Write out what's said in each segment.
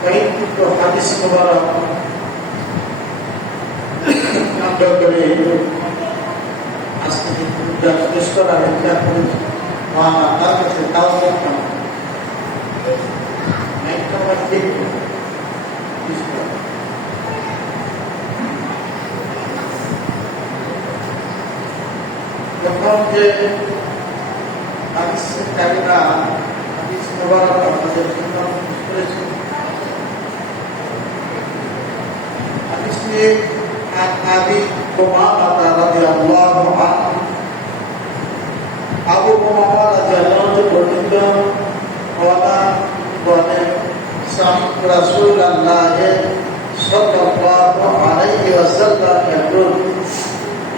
कई तो हादिस मुबारक আমরা করে আজকে পূজা শেষ করা একটা মহান আল্লাহর কাছে তাও করতাম একটা মধ্যে যখন যে হাদিসের কারিরা হাদিস মুবারক আপনাদের জন্য করেছে হাদিসে عن أبي أمامة رضي الله عنه أبو أمامة رضي الله عنه قال سمعت رسول الله صلى الله عليه وسلم يقول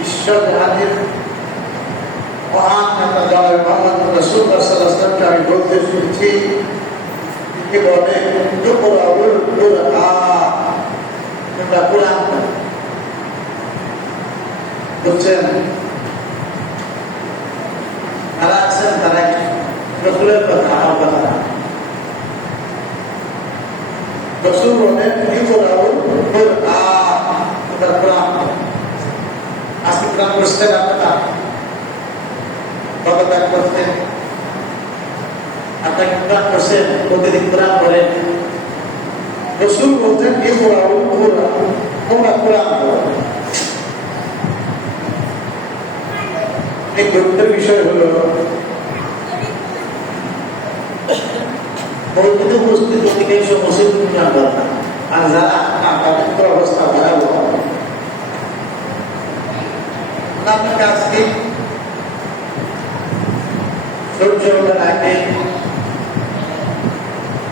اشهد عن وعن قال محمد رسول الله صلى الله عليه وسلم আমি বলতে শুনছি কি বলে ইকরাউল কুরআন তোমরা কুরআন বুঝছেন তারা আছেন তারা রসুলের কথা আমার কথা না রসুল বলেন ইকরাউল কুরআন তোমরা কুরআন আজকে কুরআন পড়ছেন আপনারা বাবা তাক করতেন আপনারা কুরআন পড়ছেন প্রতিদিন কুরআন পড়েন রসুল বলছেন ইকরাউল কুরআন তোমরা কুরআন পড়ো एक गुरुतर विषय হলো বলতে উপস্থিত অধিকাংশ মুসলিম জানতো না আর যারা তাদের অবস্থা ভয়াবহ আপনার কাছে সূর্য ওঠার আগে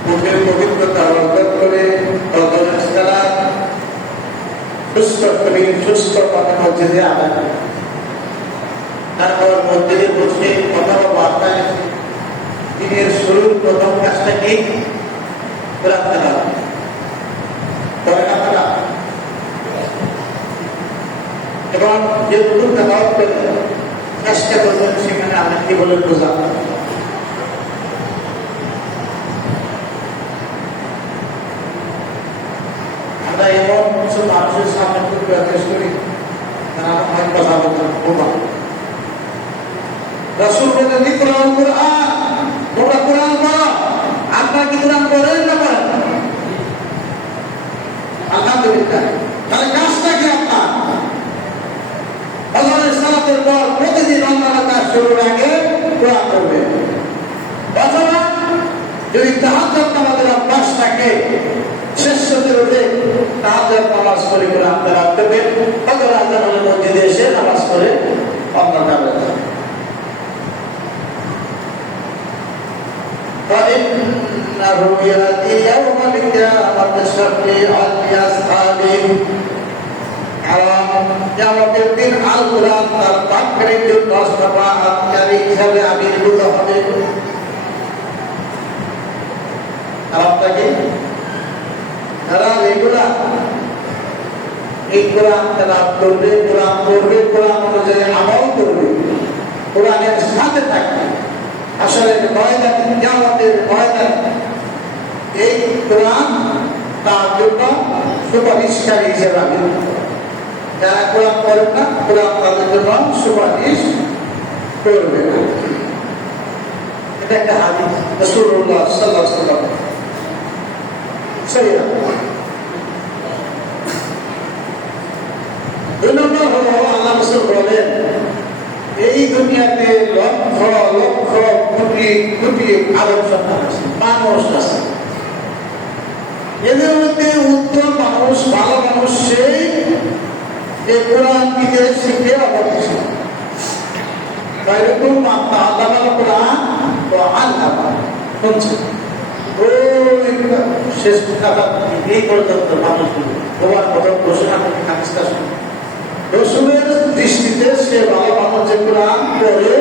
মুখের পবিত্রতা অর্জন করে সুস্থ পানের মধ্যে দিয়ে আদায় করে তারপর মন্দিরে বসে কথা বার্তা দিনের শুরুর প্রথম কাজটা কি এবং যেটুকু তেলাওয়াত করে চেষ্টা করবেন সেখানে আমরা কি বলে বোঝা আমরা এমন কিছু মানুষের সামনে পেশ করি তারা অনেক কথা বলতেন রাসূল বলেন ইকরাউল কুরআন তোমরা কুরআন পড়ো আপনারা কি কুরআন পড়েন না পড়েন আলহামদুলিল্লাহ তাহলে কাজটা কি আপনার আল্লাহর সালাতের পর প্রতিদিন আল্লাহর কাজ শুরুর আগে কুরআন পড়বেন অথবা যদি তাহাজ্জুদ নামাজের অভ্যাস থাকে শেষ রাতে উঠে তাহাজ্জুদ নামাজ পড়ে কুরআন তেলাওয়াত করবেন ফজর আযানের মসজিদে এসে নামাজ পড়ে অন্য কাজে যাবেন فإنه يأتي يوم القيامة شفيعا لأصحابه কিয়ামতের দিন আল কুরআন তার পাঠকারীর জন্য শাফাআতকারী হিসেবে আবির্ভূত হবে আপনাকে যারা রেগুলার এই কোরআন তেলাওয়াত করবে কোরআন পড়বে কোরআন অনুযায়ী আমল করবে কোরআনের সাথে থাকবে আসলে ময়দানে কিয়ামতের ময়দানে এই কোরআন তার জন্য সুপারিশকারী হিসেবে আবির্ভূত যারা কোরআন পড়েন না কোরআন তাদের জন্য সুপারিশ করবে না এটা একটা হাদিস রাসূলুল্লাহ সাল্লাল্লাহু আলাইহি ওয়াসাল্লাম সহিহ দুই নম্বর হলো আল্লাহ রাসূল বলেন এই দুনিয়াতে লক্ষ লক্ষ কোটি কোটি আরব সন্তান আছে মানুষ আছে এদের মধ্যে উত্তম মানুষ ভালো মানুষ সেই যে কোরআন থেকে শিখে অবতীর্ণ এরকম আল্লাহ কোরআন তো আল্লাহ শুনছে ওই শেষ এই পর্যন্ত মানুষগুলো তোমার কথা ঘোষণা থেকে হাদিসটা শুনে রসুলের দৃষ্টিতে সে ভালো মানুষ যে কোরআন পড়ে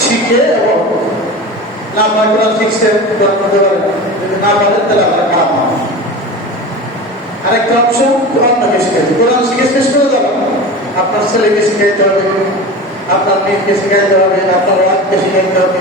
শিখে এবং না পারে কোরআন শিখছে যদি না পারে তাহলে আপনার খারাপ মানুষ আরেকটা অংশ অন্যকে শিখেছে কোরআন শিখে শেষ করে যাবে আপনার ছেলেকে শিখাইতে হবে আপনার মেয়েকে শিখাইতে হবে আপনার ওয়াইফকে শিখাইতে হবে